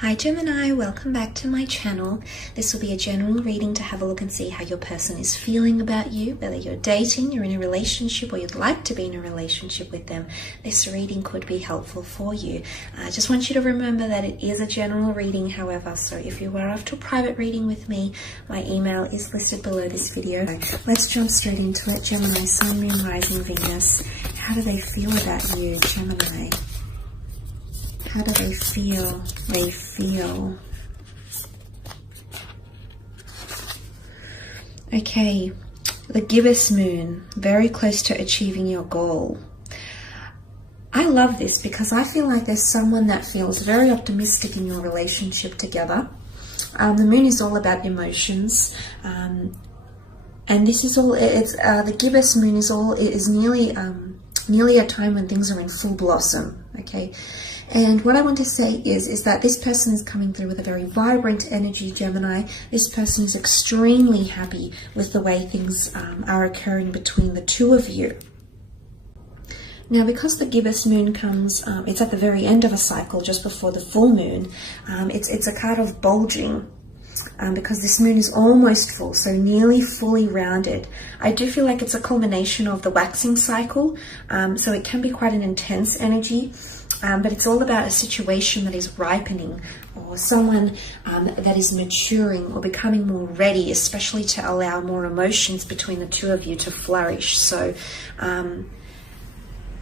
Hi Gemini, welcome back to my channel. This will be a general reading to have a look and see how your person is feeling about you, whether you're dating, you're in a relationship, or you'd like to be in a relationship with them. This reading could be helpful for you. I just want you to remember that it is a general reading, however, so if you are after a private reading with me, my email is listed below this video. Let's jump straight into it. Gemini, Sun, Moon, Rising, Venus. How do they feel about you, Gemini? How do they feel? They feel. Okay, the Gibbous moon, very close to achieving your goal. I love this because I feel like there's someone that feels very optimistic in your relationship together. The moon is all about emotions. And this is all, the Gibbous moon is nearly a time when things are in full blossom, okay? And what I want to say is that this person is coming through with a very vibrant energy, Gemini. This person is extremely happy with the way things are occurring between the two of you. Now, because the Gibbous moon comes, it's at the very end of a cycle, just before the full moon, it's a card of bulging. Because this moon is almost full, so nearly fully rounded. I do feel like it's a culmination of the waxing cycle, so it can be quite an intense energy. But it's all about a situation that is ripening, or someone that is maturing or becoming more ready, especially to allow more emotions between the two of you to flourish. So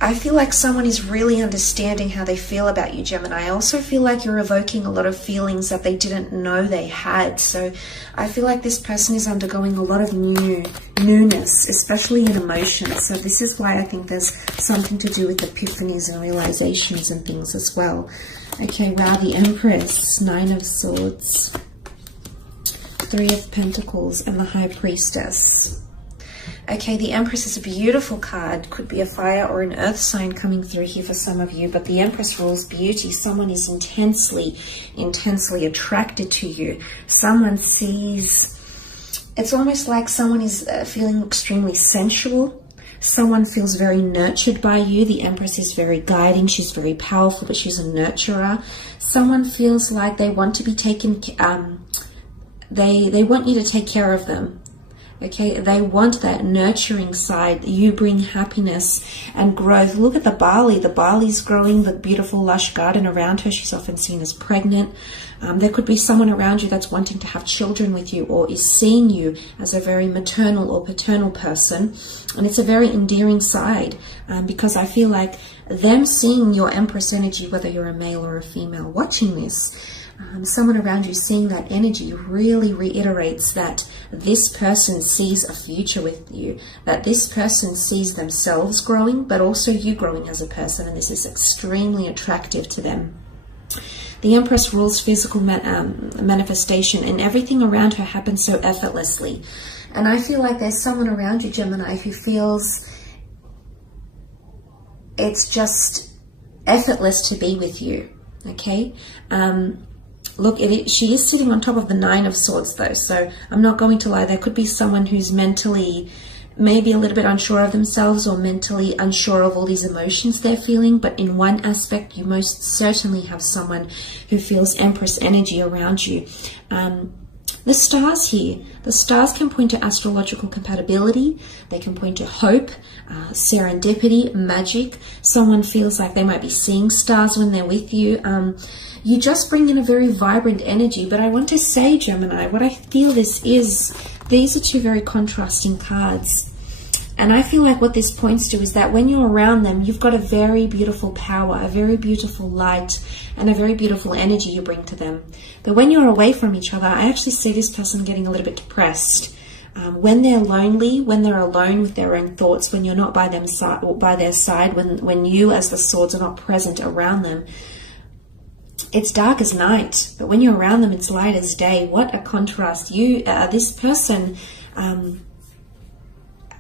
I feel like someone is really understanding how they feel about you, Gemini. I also feel like you're evoking a lot of feelings that they didn't know they had. So I feel like this person is undergoing a lot of newness, especially in emotions. So this is why I think there's something to do with epiphanies and realizations and things as well. Okay, wow, the Empress, 9 of Swords, 3 of Pentacles, and the High Priestess. Okay, the Empress is a beautiful card. Could be a fire or an earth sign coming through here for some of you, but the Empress rules beauty. Someone is intensely attracted to you. Someone sees, it's almost like someone is feeling extremely sensual. Someone feels very nurtured by you. The Empress is very guiding. She's very powerful, but she's a nurturer. Someone feels like they want to be taken, they want you to take care of them. Okay, they want that nurturing side. You bring happiness and growth. Look at the barley. The barley's growing, the beautiful lush garden around her. She's often seen as pregnant. There could be someone around you that's wanting to have children with you, or is seeing you as a very maternal or paternal person. And it's a very endearing side, because I feel like them seeing your Empress energy, whether you're a male or a female watching this, someone around you seeing that energy really reiterates that this person sees a future with you, that this person sees themselves growing, but also you growing as a person, and this is extremely attractive to them. The Empress rules physical manifestation, and everything around her happens so effortlessly. And I feel like there's someone around you, Gemini, who feels it's just effortless to be with you, okay? Look, she is sitting on top of the 9 of Swords, though, so I'm not going to lie. There could be someone who's mentally maybe a little bit unsure of themselves, or mentally unsure of all these emotions they're feeling. But in one aspect, you most certainly have someone who feels Empress energy around you. The stars here, the stars can point to astrological compatibility. They can point to hope, serendipity, magic. Someone feels like they might be seeing stars when they're with you. You just bring in a very vibrant energy. But I want to say, Gemini, what I feel these are two very contrasting cards. And I feel like what this points to is that when you're around them, you've got a very beautiful power, a very beautiful light, and a very beautiful energy you bring to them. But when you're away from each other, I actually see this person getting a little bit depressed. When they're lonely, when they're alone with their own thoughts, when you're not by their side, when you as the Swords are not present around them, it's dark as night. But when you're around them, it's light as day. What a contrast. This person,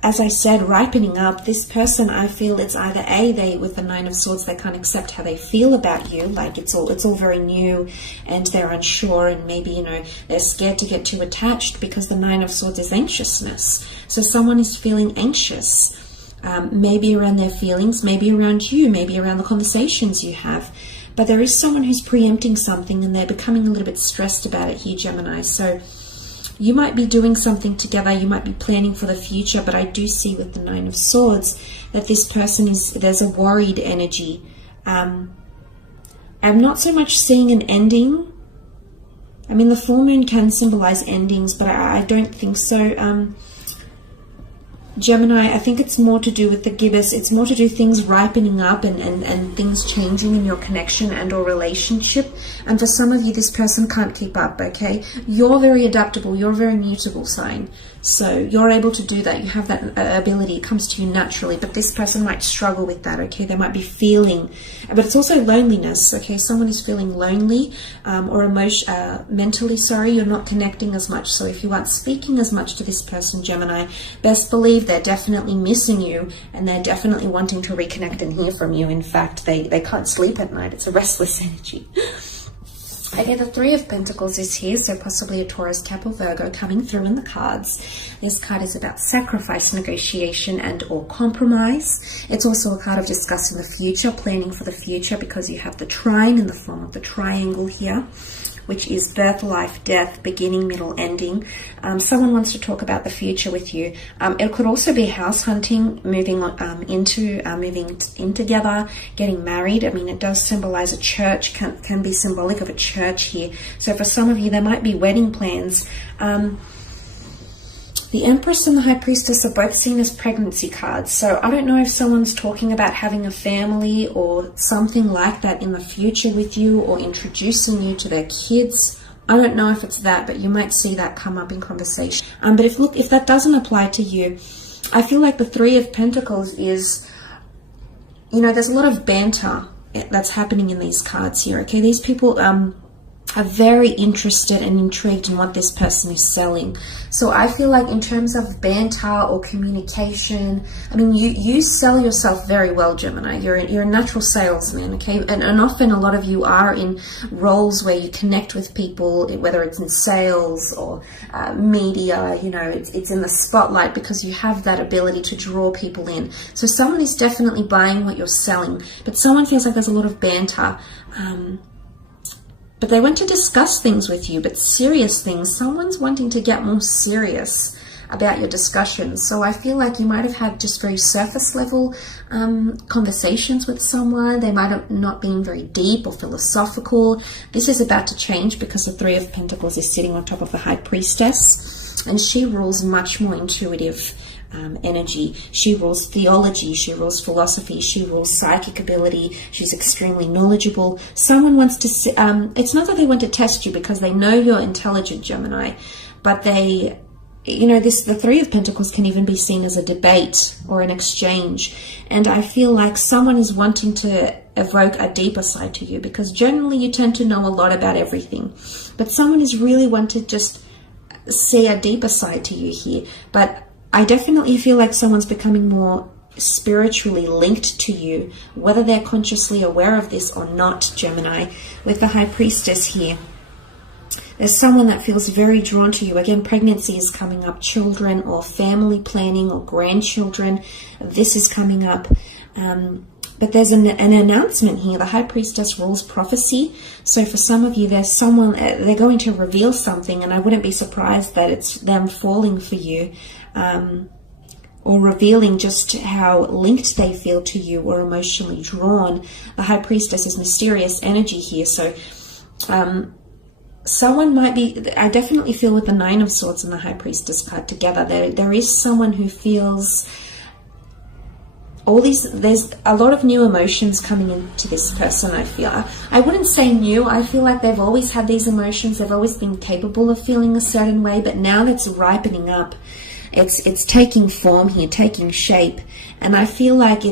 as I said, ripening up. This person, I feel it's either they with the 9 of Swords, they can't accept how they feel about you, like it's all very new, and they're unsure, and maybe they're scared to get too attached, because the 9 of Swords is anxiousness. So someone is feeling anxious, maybe around their feelings, maybe around you, maybe around the conversations you have. but there is someone who's preempting something and they're becoming a little bit stressed about it here, Gemini. So you might be doing something together, you might be planning for the future, but I do see with the Nine of Swords that this person there's a worried energy. I'm not so much seeing an ending. I mean, the full moon can symbolize endings, but I don't think so. Gemini, I think it's more to do with the gibbous. It's more to do things ripening up and things changing in your connection and or relationship. And for some of you, this person can't keep up, okay? You're very adaptable. You're a very mutable sign. So you're able to do that. You have that ability. It comes to you naturally. But this person might struggle with that, okay? They might be feeling, but it's also loneliness, okay? Someone is feeling lonely or mentally, sorry, you're not connecting as much. So if you aren't speaking as much to this person, Gemini, best believe they're definitely missing you and they're definitely wanting to reconnect and hear from you. In fact, they can't sleep at night. It's a restless energy. Okay, the Three of Pentacles is here, so possibly a Taurus, Cap, or Virgo coming through in the cards. This card is about sacrifice, negotiation, and or compromise. It's also a card of discussing the future, planning for the future, because you have the trine in the form of the triangle here, which is birth, life, death, beginning, middle, ending. Someone wants to talk about the future with you. It could also be house hunting, moving in together, getting married. I mean, it does symbolize a church, can be symbolic of a church here. So for some of you, there might be wedding plans. The Empress and the High Priestess are both seen as pregnancy cards. So I don't know if someone's talking about having a family or something like that in the future with you, or introducing you to their kids. I don't know if it's that, but you might see that come up in conversation. But if that doesn't apply to you, I feel like the Three of Pentacles is, you know, there's a lot of banter that's happening in these cards here, okay? These people are very interested and intrigued in what this person is selling. So I feel like in terms of banter or communication, I mean, you sell yourself very well, Gemini. You're a natural salesman, okay? And often a lot of you are in roles where you connect with people, whether it's in sales or media, you know, it's in the spotlight because you have that ability to draw people in. So someone is definitely buying what you're selling, but someone feels like there's a lot of banter. But they want to discuss things with you, but serious things. Someone's wanting to get more serious about your discussions. So I feel like you might have had just very surface level conversations with someone. They might have not been very deep or philosophical. This is about to change because the Three of Pentacles is sitting on top of the High Priestess, and she rules much more intuitive energy. She rules theology, she rules philosophy, she rules psychic ability. She's extremely knowledgeable. Someone wants to it's not that they want to test you because they know you're intelligent, Gemini, but they, you know, the Three of Pentacles can even be seen as a debate or an exchange. And I feel like someone is wanting to evoke a deeper side to you, because generally you tend to know a lot about everything, but someone is really wanting to just see a deeper side to you here. But I definitely feel like someone's becoming more spiritually linked to you, whether they're consciously aware of this or not, Gemini. With the High Priestess here, there's someone that feels very drawn to you. Again, pregnancy is coming up, children or family planning or grandchildren. This is coming up. But there's an announcement here. The High Priestess rules prophecy. So for some of you, there's someone, they're going to reveal something, and I wouldn't be surprised that it's them falling for you, or revealing just how linked they feel to you or emotionally drawn. The High Priestess is mysterious energy here. So someone might be, I definitely feel with the Nine of Swords and the High Priestess card together, there is someone who feels there's a lot of new emotions coming into this person. I feel, I wouldn't say new, I feel like they've always had these emotions, they've always been capable of feeling a certain way, but now that's ripening up. It's taking form here, taking shape, and I feel like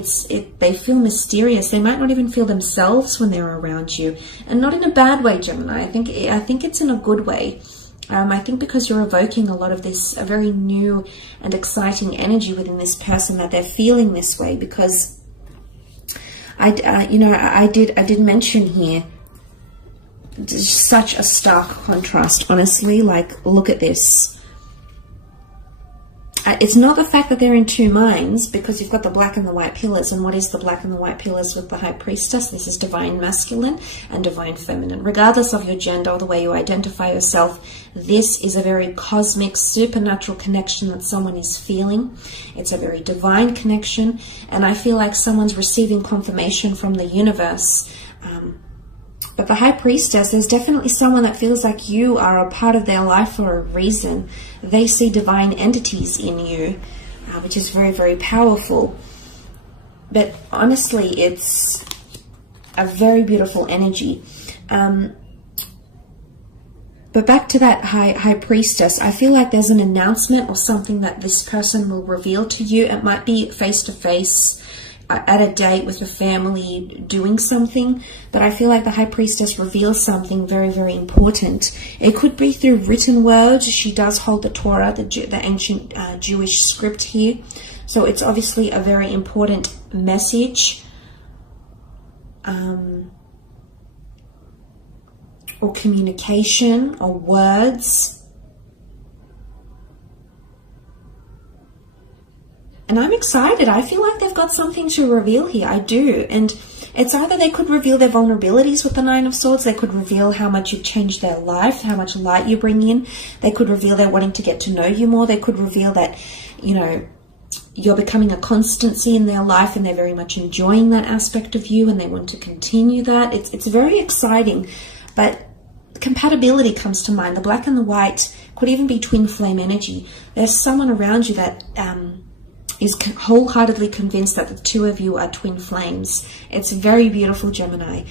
they feel mysterious. They might not even feel themselves when they're around you, and not in a bad way, Gemini. I think it's in a good way. I think because you're evoking a lot of this, a very new and exciting energy within this person, that they're feeling this way. Because I did mention here such a stark contrast. Honestly, like, look at this. It's not the fact that they're in two minds, because you've got the black and the white pillars. And what is the black and the white pillars with the High Priestess? This is divine masculine and divine feminine. Regardless of your gender or the way you identify yourself, this is a very cosmic, supernatural connection that someone is feeling. It's a very divine connection. And I feel like someone's receiving confirmation from the universe. But the High Priestess, there's definitely someone that feels like you are a part of their life for a reason. They see divine entities in you, which is very, very powerful. But honestly, it's a very beautiful energy. But back to that High Priestess, I feel like there's an announcement or something that this person will reveal to you. It might be face-to-face, at a date with your family, doing something, but I feel like the High Priestess reveals something very, very important. It could be through written words. She does hold the Torah, the ancient Jewish script here, so it's obviously a very important message, or communication, or words. And I'm excited. I feel like they've got something to reveal here. I do. And it's either they could reveal their vulnerabilities with the Nine of Swords. They could reveal how much you've changed their life, how much light you bring in. They could reveal they're wanting to get to know you more. They could reveal that, you know, you're becoming a constancy in their life and they're very much enjoying that aspect of you and they want to continue that. It's very exciting. But compatibility comes to mind. The black and the white could even be twin flame energy. There's someone around you that is wholeheartedly convinced that the two of you are twin flames. It's very beautiful, Gemini.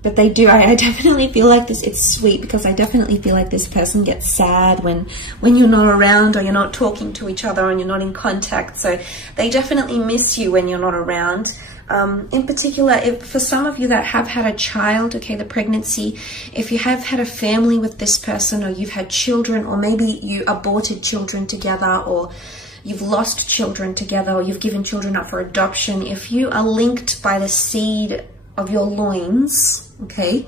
But they do, I definitely feel like this, it's sweet, because I definitely feel like this person gets sad when you're not around, or you're not talking to each other and you're not in contact. So they definitely miss you when you're not around. In particular, if for some of you that have had a child, okay, the pregnancy, if you have had a family with this person, or you've had children, or maybe you aborted children together, or you've lost children together, or you've given children up for adoption, if you are linked by the seed of your loins, okay,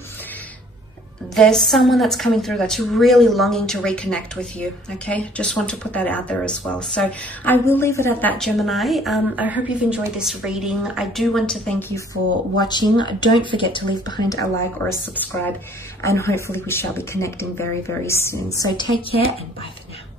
there's someone that's coming through that's really longing to reconnect with you, okay? Just want to put that out there as well. So I will leave it at that, Gemini. I hope you've enjoyed this reading. I do want to thank you for watching. Don't forget to leave behind a like or a subscribe, and hopefully we shall be connecting very, very soon. So take care, and bye for now.